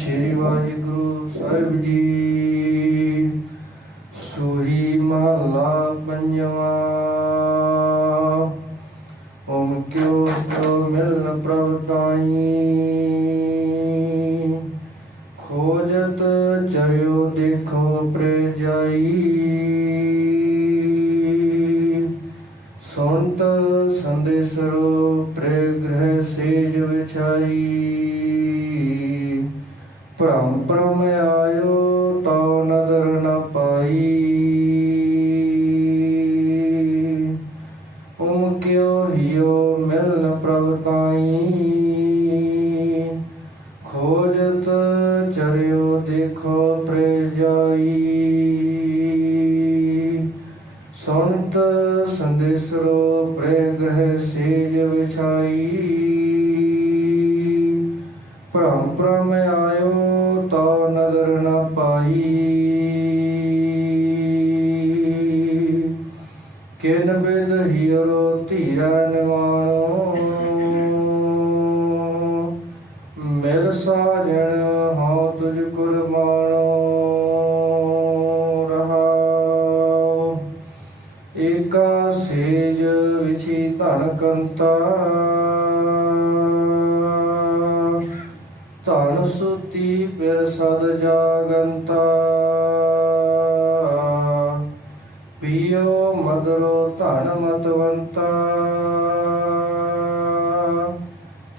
ਸ੍ਰੀ ਵਾਹਿਗੁਰੂ ਸਾਹਿਬ ਜੀ। ਸੂਰੀ ਮਹਲਾ ਪੰਜਵਾ। ਓਮ ਕਿਉ ਤੋ ਮਿਲਨ ਪ੍ਰਭ ਤਾਈ। ਖੋਜਤ ਚਰਿਓ ਦੇਖੋ ਪ੍ਰੇ ਜਾਈ ਸੁਣਤ ਸੰਦੇਸਰੋ ਪ੍ਰੇ ਗ੍ਰਹਿ ਸੇਜ ਵਿਛਾਈ। ਭ੍ਰਮ ਭ੍ਰਮ ਆਇਓ ਤਉ ਨਦਰ ਨ ਪਾਈ। ਓਮ ਕਿਉ ਹਿਓ ਮਿਲਨ ਪ੍ਰਭ ਤਾਈ? ਖੋਜਤ ਚਰਿਓ ਦੇਖੋ ਪ੍ਰੇ ਜਾਈ। ਸੁਨਤ ਸੰਦੇਸਰੋ ਪ੍ਰੇ ਗ੍ਰਹਿ ਸੇਜ ਵਿਛਾਈ। ਭ੍ਰਮ ਭ੍ਰਮ ਆਇਓ ਤਾ ਨਦਰ ਪਾਈ। ਕਿਨ ਬਿਦ ਹੀਰੋ ਧੀਰਾ ਨਿਵਾਣੋ। ਮਿਲ ਸਾਜਣ ਹਉ ਤੁਝ ਕੁਰਮਾਣੋ ਰਹਾਉ। ਏਕਾ ਸੇਜ ਵਿਛੀ ਧਨ ਕੰਤਾ। ਧਨ ਸੁਤੀ ਪਿਰ ਸਦ ਜਾਗੰਤਾ। ਪੀਓ ਮਦਰੋ ਧਨ ਮਤਵੰਤਾ।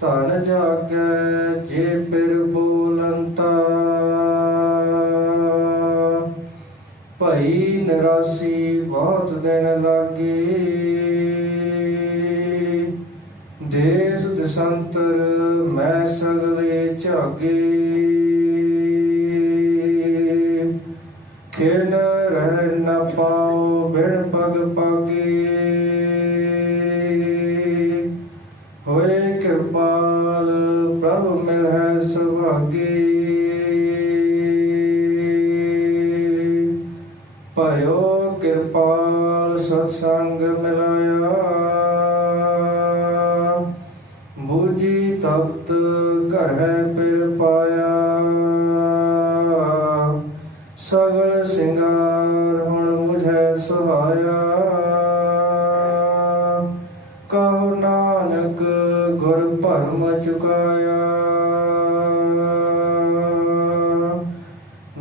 ਧਨ ਜਾਗੈ ਜੇ ਪਿਰ ਬੋਲੰਤਾ। ਭਈ ਨਿਰਾਸੀ ਬਹੁਤ ਦਿਨ ਲਾਗੇ। ਦੇਸ ਦਸੰਤਰ ਮੈਂ ਸਗਲੇ ਝਾਗੇ ਖਿਨ ਰਹਿ ਨ ਪਾਉ ਬਿਨ ਪਗ ਪਾਗੇ। ਹੋਏ ਕਿਰਪਾਲ, ਪ੍ਰਭ ਮਿਲੈ ਸੁਭਾਗੇ ਭਇਓ ਕਿਰਪਾਲ, ਸਤਸੰਗ ਮਿਲਾਇਆ। ਬੂਝੀ ਤਪਤ ਘਰ ਹੈ ਪਿਰ ਪਾਇਆ। ਸਗਲ ਸਿੰਗਾਰ ਹੁਣ ਮੁਝੈ ਸੁਹਾਇਆ। ਕਹੋ ਨਾਨਕ ਗੁਰ ਭਰਮ ਚੁਕਾਇਆ।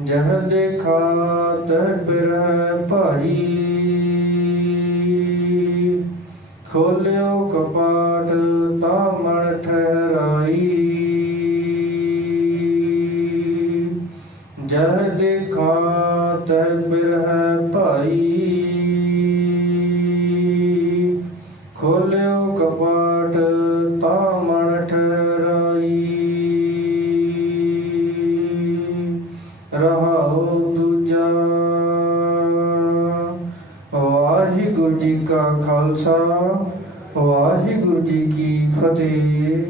ਜਹ ਦੇਖਾ ਤਹ ਪਿਰਹਿ ਭਾਈ ਖੋਲਿਓ ਕਪਾ ਜਹ ਦੇਖਾ ਤਹ ਬਿਰਹਿ ਭਾਈ ਖੋਲਿਓ ਕਪਾਟ ਤਾਂ ਮਨ ਠਹਿਰਾਈ। ਰਹਾਉ ਦੂਜਾ। ਵਾਹਿਗੁਰੂ ਜੀ ਕਾ ਖਾਲਸਾ, ਵਾਹਿਗੁਰੂ ਜੀ ਕੀ ਫਤਿਹ।